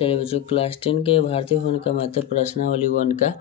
चलिए बच्चों, क्लास 10 के भारतीय भवन का महत्व प्रश्नावली 1 का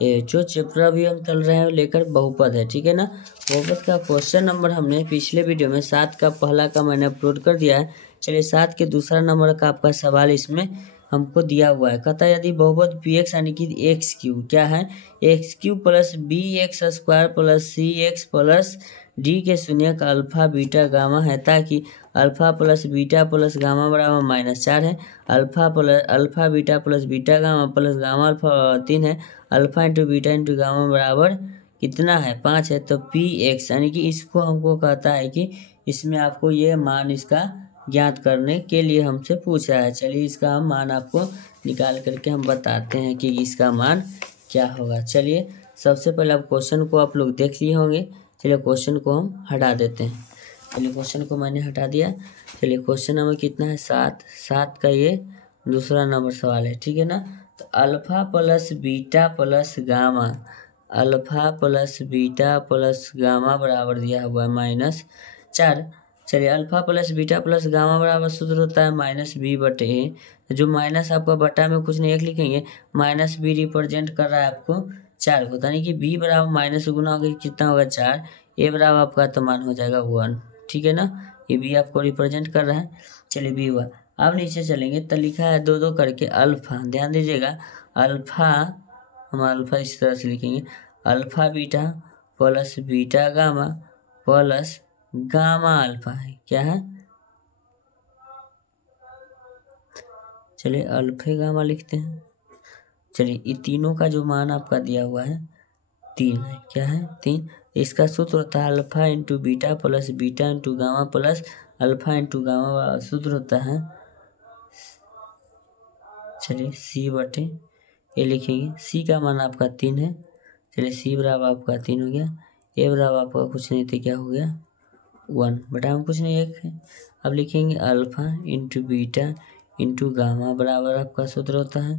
जो चैप्टर अभी हम चल रहे हैं लेकर बहुपद है, ठीक है ना। बहुपद का क्वेश्चन नंबर हमने पिछले वीडियो में 7 का पहला का मैंने अपलोड कर दिया है। चलिए 7 के दूसरा नंबर का आपका सवाल इसमें हमको दिया हुआ है। कहता है यदि बहुपद पी एक्स यानी कि एक्स क्यू क्या है, x q plus b x square plus c x plus d के शून्यक अल्फा बीटा गामा है, ताकि alpha plus beta plus gamma बराबर -4 है, alpha beta plus beta gamma plus gamma alpha 3 है, alpha into beta into gamma बराबर कितना है 5 है। तो पी एक्स यानी कि इसको हमको कहता है कि इसमें आपको ये मान इसका ज्ञात करने के लिए हमसे पूछा है। चलिए इसका हम मान आपको निकाल करके हम बताते हैं कि इसका मान क्या होगा। चलिए सबसे पहले आप क्वेश्चन को आप लोग देख लिए होंगे। चलिए क्वेश्चन को हम हटा देते हैं। चलिए क्वेश्चन को मैंने हटा दिया। चलिए क्वेश्चन नंबर कितना है 7 का ये दूसरा नंबर सवाल है, ठीक है ना। तो alpha plus beta plus gamma, alpha plus beta plus gamma बराबर दिया हुआ है -4। चलिए alpha plus beta plus gamma बराबर सूत्र होता है -b/a। जो माइनस आपका बटा में कुछ नहीं एक लिखेंगे, -b रिप्रेजेंट कर रहा है आपको 4 को, यानी कि b बराबर माइनस गुना होगा कितना होगा 4, a बराबर आपका तो मान हो जाएगा 1, ठीक है ना। ये b आपको रिप्रेजेंट कर रहा है। चलिए b हुआ। अब नीचे चलेंगे तो लिखा है 2 करके अल्फा, ध्यान दीजिएगा अल्फा, हम अल्फा इस तरह से लिखेंगे alpha beta plus beta gamma plus gamma alpha है, क्या है। चलिए अल्फा गामा लिखते हैं। चलिए ये तीनों का जो मान आपका दिया हुआ है 3 है, क्या है 3। इसका सूत्र होता है alpha into beta plus beta into gamma plus alpha into gamma, सूत्र होता है चलिए c/a लिखेंगे। c का मान आपका 3 है। चलिए c बराबर आपका 3 हो गया, a बराबर आपका कुछ नहीं तो क्या हो गया 1, बटा में कुछ नहीं 1 है। अब लिखेंगे alpha into beta into gamma बराबर आपका सूत्र होता है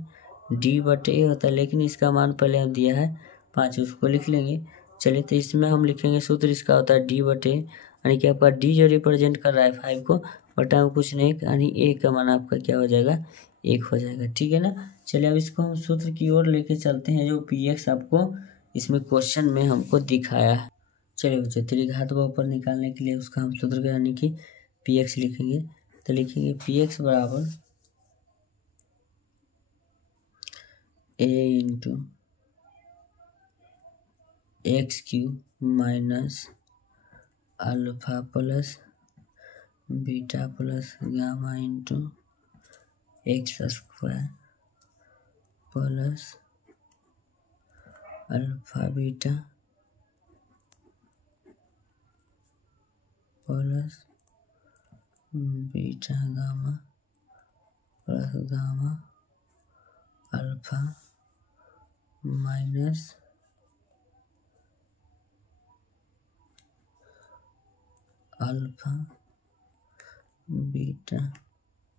d/a होता है, लेकिन इसका मान पहले हम दिया है 5, उसको लिख लेंगे। चलिए तो इसमें हम लिखेंगे सूत्र इसका होता है d/a, यानी कि आपका d जो रिप्रेजेंट कर रहा है 5 को, बटा में कुछ नहीं, यानी a का मान आपका क्या हो जाएगा 1 हो जाएगा, ठीक है ना। चलिए अब इसको हम सूत्र की ओर लेके चलते हैं जो px आपको इसमें क्वेश्चन में हमको दिखाया है। चलिए बच्चों त्रिघात बहुपद निकालने के लिए उसका हम सूत्र यानी कि px लिखेंगे। तो लिखेंगे px बराबर a into x Q minus alpha plus beta plus gamma into x square plus alpha beta plus beta gamma plus gamma alpha minus alpha beta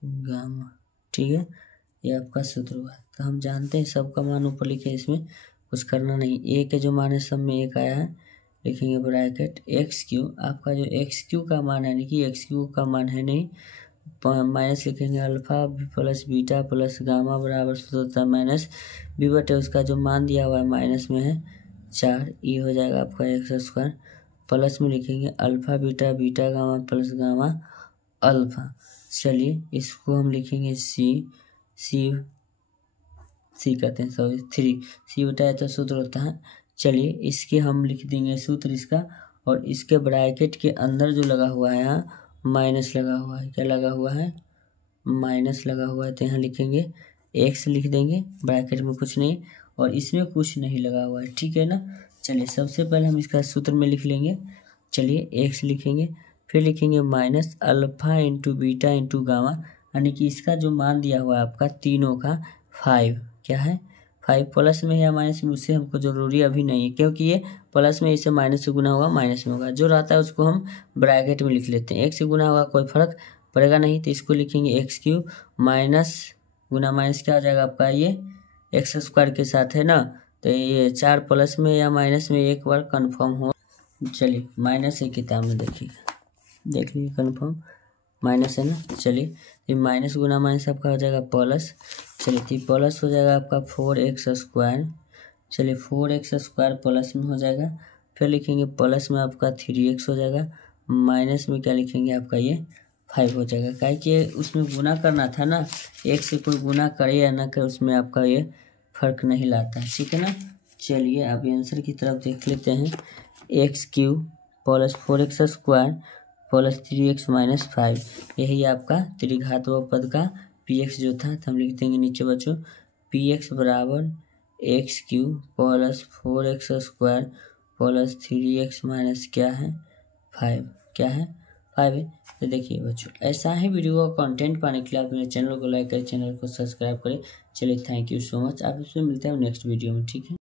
gamma, ठीक है। ये आपका सूत्र हुआ। तो हम जानते हैं सबका मान ऊपर लिखे, इसमें कुछ करना नहीं। ए के जो मान है सब में 1 आया है, लिखेंगे ब्रैकेट एक्स क्यू, आपका जो एक्स क्यू का मान है यानी कि एक्स क्यू का मान है नहीं, माइनस लिखेंगे alpha plus beta plus gamma बराबर सूत्र होता है माइनस b/a, उसका जो मान दिया हुआ है माइनस में है 4, ये हो जाएगा आपका एक्स स्क्वायर, प्लस में लिखेंगे alpha beta beta gamma plus gamma alpha. चलिए इसको हम लिखेंगे सी कहते हैं सॉरी 3, सी बताया तो सूत्र होता है। चलिए इसके हम लिख देंगे सूत्र इसका, और इसके ब्रैकेट के अंदर जो लगा हुआ है यहाँ माइनस लगा हुआ है, क्या लगा हुआ है माइनस लगा हुआ है, तो यहाँ लिखेंगे एक्स लिख देंगे, ब्रैकेट में कुछ नहीं और इसमें कुछ नहीं लगा हुआ है, ठीक है ना। चलिए सबसे पहले हम इसका सूत्र में लिख लेंगे। चलिए एक्स लिखेंगे, फिर लिखेंगे minus alpha into beta into gamma, यानी कि इसका जो मान दिया हुआ है आपका तीनों का 5, क्या है 5, प्लस में या माइनस में उससे हमको ज़रूरी अभी नहीं है, क्योंकि ये प्लस में इसे माइनस से गुना होगा माइनस में होगा, जो रहता है उसको हम ब्रैकेट में लिख लेते हैं। 1 से गुना होगा कोई फर्क पड़ेगा नहीं, तो इसको लिखेंगे एक्स क्यू माइनस गुना माइनस क्या हो जाएगा आपका ये एक्स स्क्वायर के साथ है ना, तो ये 4 प्लस में या माइनस में एक बार कन्फर्म हो। चलिए माइनस है किताब में देखिएगा, देख लीजिए कन्फर्म माइनस है ना। चलिए ये माइनस गुना माइनस आपका हो जाएगा प्लस, चलिए तो प्लस हो जाएगा आपका 4x²। चलिए 4x² प्लस में हो जाएगा, फिर लिखेंगे प्लस में आपका 3x हो जाएगा, माइनस में क्या लिखेंगे आपका ये 5 हो जाएगा। क्या कि उसमें गुना करना था ना, एक से कोई गुना करे या ना करे उसमें आपका ये फर्क नहीं लाता है, ठीक है ना। चलिए अब आंसर की तरफ देख लेते हैं। x³ plus 4x² plus 3x minus 5, यही आपका त्रिघात पद का px जो था, तो हम लिख देंगे नीचे बच्चों px बराबर x³ plus 4x² plus 3x minus क्या है 5, क्या है 5 है। तो देखिए बच्चों, ऐसा ही वीडियो का कंटेंट पाने के लिए आप मेरे चैनल को लाइक करें, चैनल को सब्सक्राइब करें। चलिए थैंक यू सो मच, आप इसमें मिलते हैं नेक्स्ट वीडियो में, ठीक है।